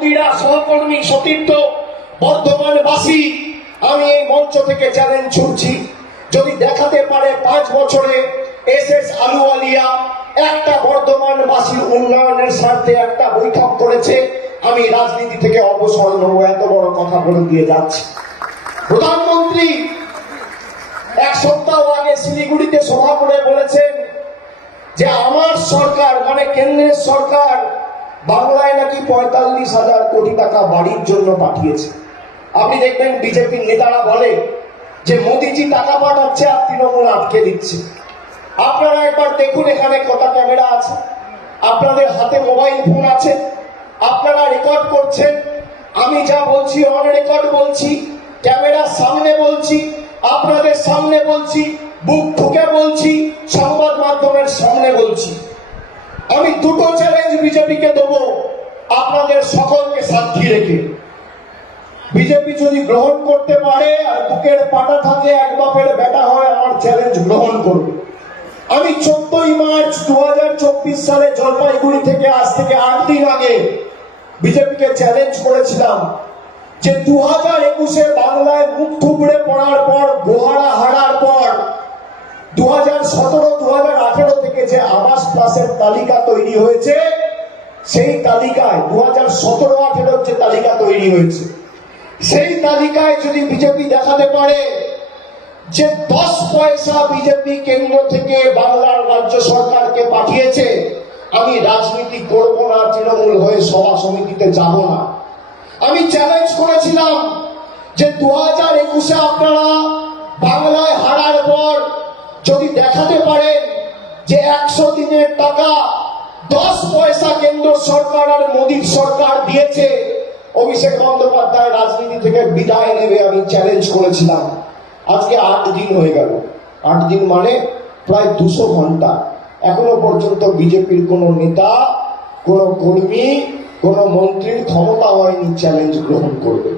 মন্ত্রীরা, সহকর্মী, সতীর্থ বর্ধমানবাসী আমি এই মঞ্চ থেকে চ্যালেঞ্জ ছুটছি যদি দেখাতে পারে পাঁচ বছরে এস এস আলুওয়ালিয়া একটা বর্ধমানবাসীর উন্নয়নের স্বার্থে একটা বৈঠক করেছে, আমি রাজনীতি থেকে অবসর নেব, এত বড় কথা বলে দিয়ে যাচ্ছি। প্রধানমন্ত্রী এক সপ্তাহ আগে শিলিগুড়িতে সভা করে বলেছেন যে, আমার সরকার মানে কেন্দ্রের সরকার বাংলায় নাকি পঁয়তাল্লিশ হাজার কোটি টাকা বাড়ির জন্য পাঠিয়েছে। আপনি দেখবেন বিজেপির নেতারা বলে যে মোদিজি টাকা পাঠাচ্ছে আর তৃণমূল আটকে দিচ্ছে। আপনারা একবার দেখুন এখানে কটা ক্যামেরা আছে। আপনাদের হাতে মোবাইল ফোন আছে। আপনারা রেকর্ড করছেন। আমি যা বলছি, অন রেকর্ড বলছি ক্যামেরার সামনে বলছি, আপনাদের সামনে বলছি, বুক ঠুকে বলছি, সংবাদ মাধ্যমের সামনে বলছি। আমি দুটো চ্যালেঞ্জ বিজেপিকে দেবো। আপনাদের সকলকে সাক্ষী রেখে। বিজেপি যদি গ্রহণ করতে পারে আর বুকের পাটা থাকে, এক বাপের বেটা হয়, আমার চ্যালেঞ্জ গ্রহণ করবে। আমি চোদ্দই মার্চ দু সালে জলপাইগুড়ি থেকে, আজ থেকে আট দিন আগে বিজেপিকে চ্যালেঞ্জ করেছিলাম যে দু হাজার একুশে বাংলায় মুখ থুবড়ে পড়ার পর, গোহারা হারার পর দু হাজার সতেরো দু হাজার আঠেরো থেকে যে আবাস প্লাসের তালিকা তৈরি হয়েছে, সেই তালিকায় দু হাজার সতেরো আঠেরোর যে তালিকা তৈরি হয়েছে, সেই তালিকায় যদি বিজেপি দেখাতে পারে যে দশ পয়সা বিজেপি কেন্দ্র থেকে বাংলার রাজ্য সরকারকে পাঠিয়েছে, আমি রাজনীতি করব না, তৃণমূল হয়ে সভা সমিতিতে যাব না। আমি চ্যালেঞ্জ করেছিলাম যে দু হাজার একুশে আপনারা বাংলায় হারার পর যদি দেখাতে পারেন যে একশো দিনের টাকা দশ পয়সা কেন্দ্র সরকার আর মোদীর সরকার দিয়েছে, অভিষেক বন্দ্যোপাধ্যায় রাজনীতি থেকে বিদায় নেবে আমি চ্যালেঞ্জ করেছিলাম। আজকে আট দিন হয়ে গেল। আট দিন মানে প্রায় দুশো ঘণ্টা। এখনও পর্যন্ত বিজেপির কোনো নেতা, কোনো কর্মী, কোনো মন্ত্রীর ক্ষমতা হয়নি চ্যালেঞ্জ গ্রহণ করবে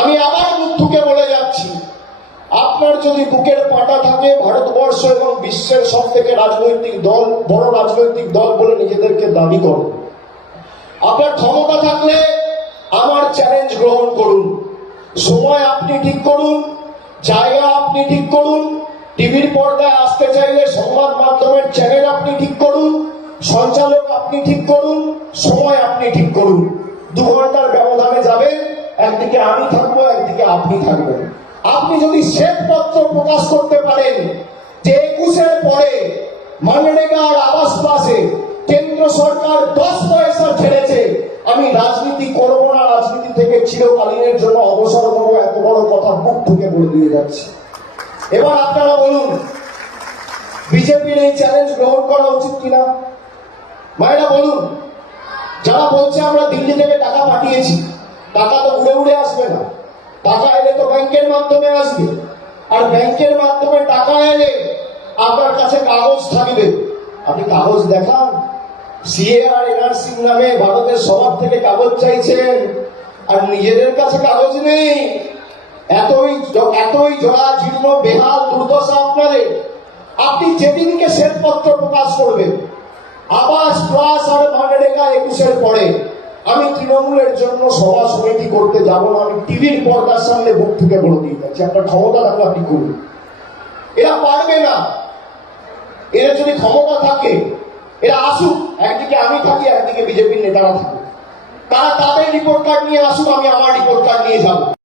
আমি আবার মুক্তুকে বলে যাচ্ছি আপনার যদি বুকের পাটা থাকে ভারতবর্ষ এবং বিশ্বের সব থেকে রাজনৈতিক দল, বড় রাজনৈতিক দল বলে নিজেদেরকে দাবি করবে আপনার ক্ষমতা থাকলে আমার চ্যালেঞ্জ গ্রহণ করুন। সময় আপনি ঠিক করুন, জায়গা আপনি ঠিক করুন, টিভির পর্দায় আসতে চাইলে সংবাদ মাধ্যমের চ্যানেল আপনি ঠিক করুন, সঞ্চালক আপনি ঠিক করুন, সময় আপনি ঠিক করুন। দু ঘণ্টার ব্যবধানে যাবেন, একদিকে আমি থাকব, একদিকে আপনি থাকবেন। আপনি যদি শ্বেতপত্র প্রকাশ করতে পারেন, যে একুশের পরে মানরেগা আর আবাস পাশে কেন্দ্র সরকার দশ পয়সা ছেড়েছে আমি রাজনীতি করব না, রাজনীতি থেকে চিরকালীনের জন্য অবসর করব এত বড় কথা মুখ ঢুকে বলে দিয়ে যাচ্ছে। এবার আপনারা বলুন, বিজেপির এই চ্যালেঞ্জ গ্রহণ করা উচিত কিনা? মায়েরা বলুন, যারা বলছে আমরা দিল্লি থেকে টাকা পাঠিয়েছি, টাকা তো উড়ে উড়ে আসবে না। টাকা এলে তো ব্যাংকের মাধ্যমে আসবে। আর ব্যাংকের মাধ্যমে টাকা এলে আপনার কাছে কাগজ থাকবে। আপনি কাগজ দেখান। সিএআর এনআরসি নামে ভারতের সবার থেকে কাগজ চাইছেন। আর নিজেদের কাছে কাগজ নেই। এতই এতই জড়া জীর্ণ বেহাল দুর্দশা আপনাদের। আপনি যেদিনকে শ্বেতপত্র প্রকাশ করবেন, আবাস প্লাস আর মানরেগা একুশের পরে। আমি তৃণমূলের জন্য সভা সমিতি করতে যাব না, আমি টিভির পর্দার সামনে বুক থেকে বলে দিয়ে যাচ্ছি। আপনার ক্ষমতা থাকলে আপনি করুন। এরা পারবে না। এরা যদি ক্ষমতা থাকে, এরা আসুক। একদিকে আমি থাকি, একদিকে বিজেপির নেতারা থাকুক। তারা তাদের রিপোর্ট কার্ড নিয়ে আসুক, আমি আমার রিপোর্ট কার্ড নিয়ে যাব।